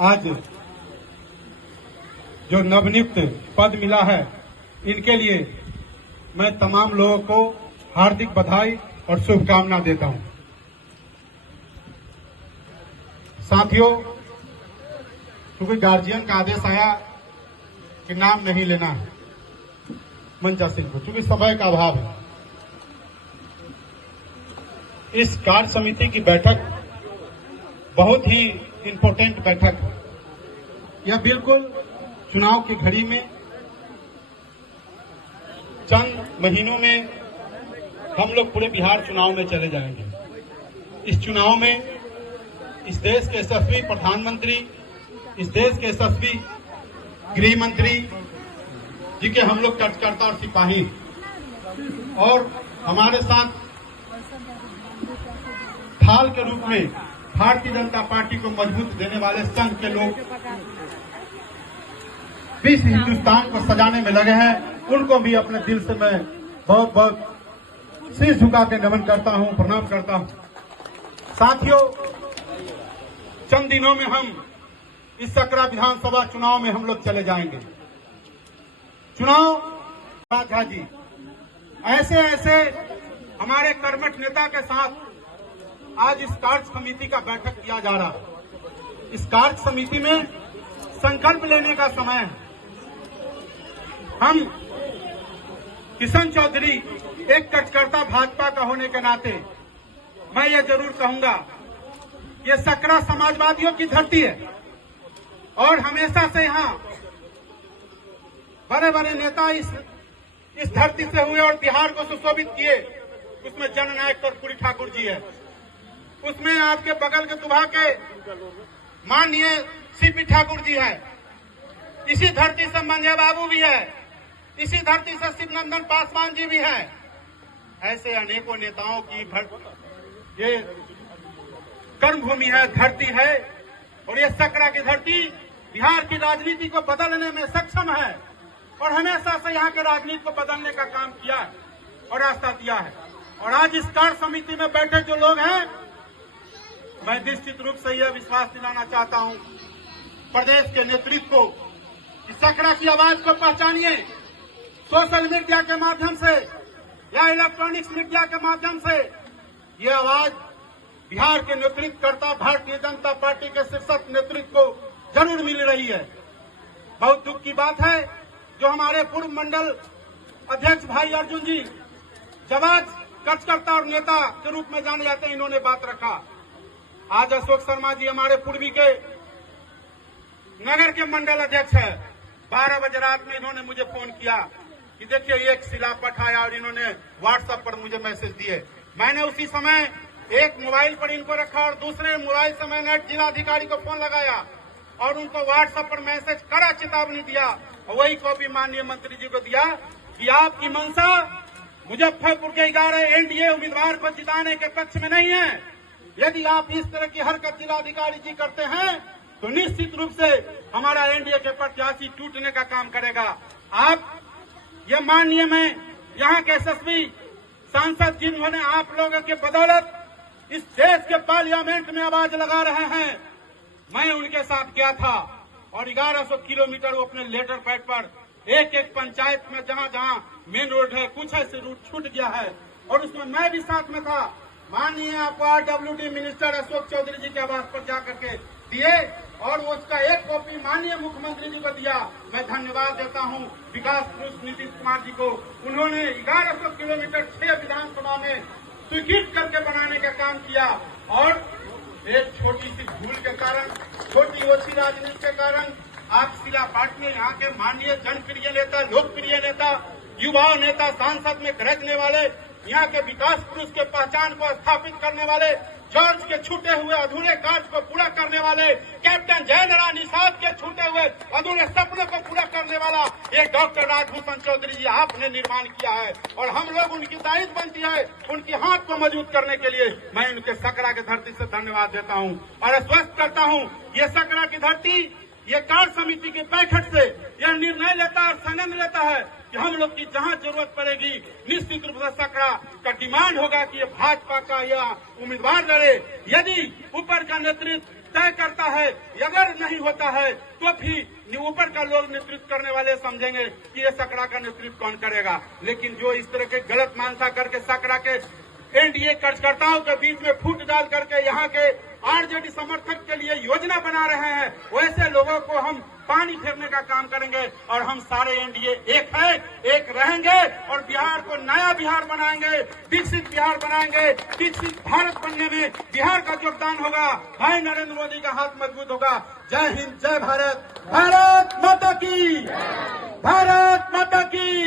आज जो नवनियुक्त पद मिला है, इनके लिए मैं तमाम लोगों को हार्दिक बधाई और शुभकामना देता हूं। साथियों, क्योंकि गार्जियन का आदेश आया कि नाम नहीं लेना है मंचा सिंह को, क्योंकि समय का अभाव है। इस कार्य समिति की बैठक बहुत ही इम्पोर्टेंट बैठक है। यह बिल्कुल चुनाव की घड़ी में, चंद महीनों में हम लोग पूरे बिहार चुनाव में चले जाएंगे। इस चुनाव में इस देश के यशस्वी प्रधानमंत्री, इस देश के यशस्वी गृह मंत्री जी के हम लोग कार्यकर्ता और सिपाही, और हमारे साथ ढाल के रूप में भारतीय जनता पार्टी को मजबूत देने वाले संघ के लोग इस हिंदुस्तान को सजाने में लगे हैं। उनको भी अपने दिल से मैं बहुत बहुत शीश झुका के नमन करता हूं, प्रणाम करता हूं। साथियों, चंद दिनों में हम इस सकरा विधानसभा चुनाव में हम लोग चले जाएंगे। चुनाव राजा जी ऐसे ऐसे हमारे कर्मठ नेता के साथ आज इस कार्य समिति का बैठक किया जा रहा है। इस कार्य समिति में संकल्प लेने का समय है। हम किशन चौधरी एक कार्यकर्ता भाजपा का होने के नाते मैं ये जरूर कहूंगा, ये सकरा समाजवादियों की धरती है और हमेशा से यहाँ बड़े बड़े नेता इस धरती से हुए और बिहार को सुशोभित किए। उसमें जननायक कर्पूरी ठाकुर जी है, उसमें आपके बगल के दुभा के माननीय सीपी ठाकुर जी है, इसी धरती से मंझे बाबू भी है, इसी धरती से शिवनंदन पासवान जी भी है। ऐसे अनेकों नेताओं की ये कर्मभूमि है, धरती है, और ये सकरा की धरती बिहार की राजनीति को बदलने में सक्षम है और हमेशा से यहाँ के राजनीति को बदलने का काम किया है और रास्ता दिया है। और आज इस कार्य समिति में बैठे जो लोग हैं, मैं निश्चित रूप से यह विश्वास दिलाना चाहता हूं प्रदेश के नेतृत्व को कि सकरा की आवाज को पहचानिए। सोशल मीडिया के माध्यम से या इलेक्ट्रॉनिक्स मीडिया के माध्यम से ये आवाज बिहार के नेतृत्वकर्ता भारतीय जनता पार्टी के शीर्षक नेतृत्व को जरूर मिल रही है। बहुत दुख की बात है जो हमारे पूर्व मंडल अध्यक्ष भाई अर्जुन जी जवाज कार्यकर्ता और नेता के रूप में जाने जाते हैं, इन्होंने बात रखा। आज अशोक शर्मा जी हमारे पूर्वी के नगर के मंडल अध्यक्ष है। 12 बजे रात में इन्होंने मुझे फोन किया कि देखिए एक शिलापट आया, और इन्होंने व्हाट्सएप पर मुझे मैसेज दिए। मैंने उसी समय एक मोबाइल पर इनको रखा और दूसरे मोबाइल से मैंने जिलाधिकारी को फोन लगाया और उनको व्हाट्सएप पर मैसेज कड़ा चेतावनी दिया, और वही कॉपी माननीय मंत्री जी को दिया कि आपकी मंशा मुजफ्फरपुर के 11 एनडीए उम्मीदवार को जिताने के पक्ष में नहीं है। यदि आप इस तरह की हरकत जिलाधिकारी जी करते हैं तो निश्चित रूप से हमारा एनडीए के प्रत्याशी टूटने का काम करेगा। आप ये माननीय मैं यहाँ के यशस्वी सांसद जिन्होंने आप लोगों के बदौलत इस देश के पार्लियामेंट में आवाज लगा रहे हैं, मैं उनके साथ गया था और 1100 किलोमीटर वो अपने लेटर पैड पर एक एक पंचायत में जहाँ जहाँ मेन रोड है कुछ ऐसे रूट छूट गया है और उसमें मैं भी साथ में था। माननीय आपको RWD मिनिस्टर अशोक चौधरी जी के आवास पर जाकर के दिए और उसका एक कॉपी माननीय मुख्यमंत्री जी को दिया। मैं धन्यवाद देता हूं विकास पुरुष नीतीश कुमार जी को। उन्होंने 1100 किलोमीटर 6 विधानसभा में स्वीकृत करके बनाने का काम किया और एक छोटी सी भूल के कारण, छोटी ओछी राजनीति के कारण आप शिलापाट में यहाँ के माननीय जनप्रिय नेता, लोकप्रिय नेता, युवा नेता, सांसद में गरजने वाले, यहाँ के विकास पुरुष के पहचान को स्थापित करने वाले, जॉर्ज के छूटे हुए अधूरे कार्य को पूरा करने वाले, कैप्टन जयललिता निषाद के छूटे हुए अधूरे सपनों को पूरा करने वाला ये डॉक्टर राजभूषण चौधरी जी आपने निर्माण किया है और हम लोग उनकी दायित्व बनती है उनकी हाथ को मजबूत करने के लिए मैं उनके सकरा की धरती से धन्यवाद देता हूँ और आश्वस्त करता हूँ ये सकरा की धरती ये कार्य समिति की बैठक से यह निर्णय लेता और संयम लेता है कि हम लोग की जहां जरूरत पड़ेगी निश्चित रूप से सकरा का डिमांड होगा कि ये भाजपा का यह उम्मीदवार लड़े। यदि ऊपर का नेतृत्व तय करता है। अगर नहीं होता है तो भी ऊपर का लोग नेतृत्व करने वाले समझेंगे कि ये सकरा का नेतृत्व कौन करेगा। लेकिन जो इस तरह के गलत मानसा करके सकरा के एनडीए कार्यकर्ताओं के बीच में फूट डाल करके यहाँ के आरजेडी समर्थक के लिए योजना बना रहे हैं, वैसे लोगों को हम पानी फेरने का काम करेंगे। और हम सारे एनडीए एक है, एक रहेंगे और बिहार को नया बिहार बनाएंगे, विकसित बिहार बनाएंगे। विकसित भारत बनने में बिहार का योगदान होगा। भाई नरेंद्र मोदी का हाथ मजबूत होगा। जय हिंद, जय भारत, भारत माता की, भारत माता की।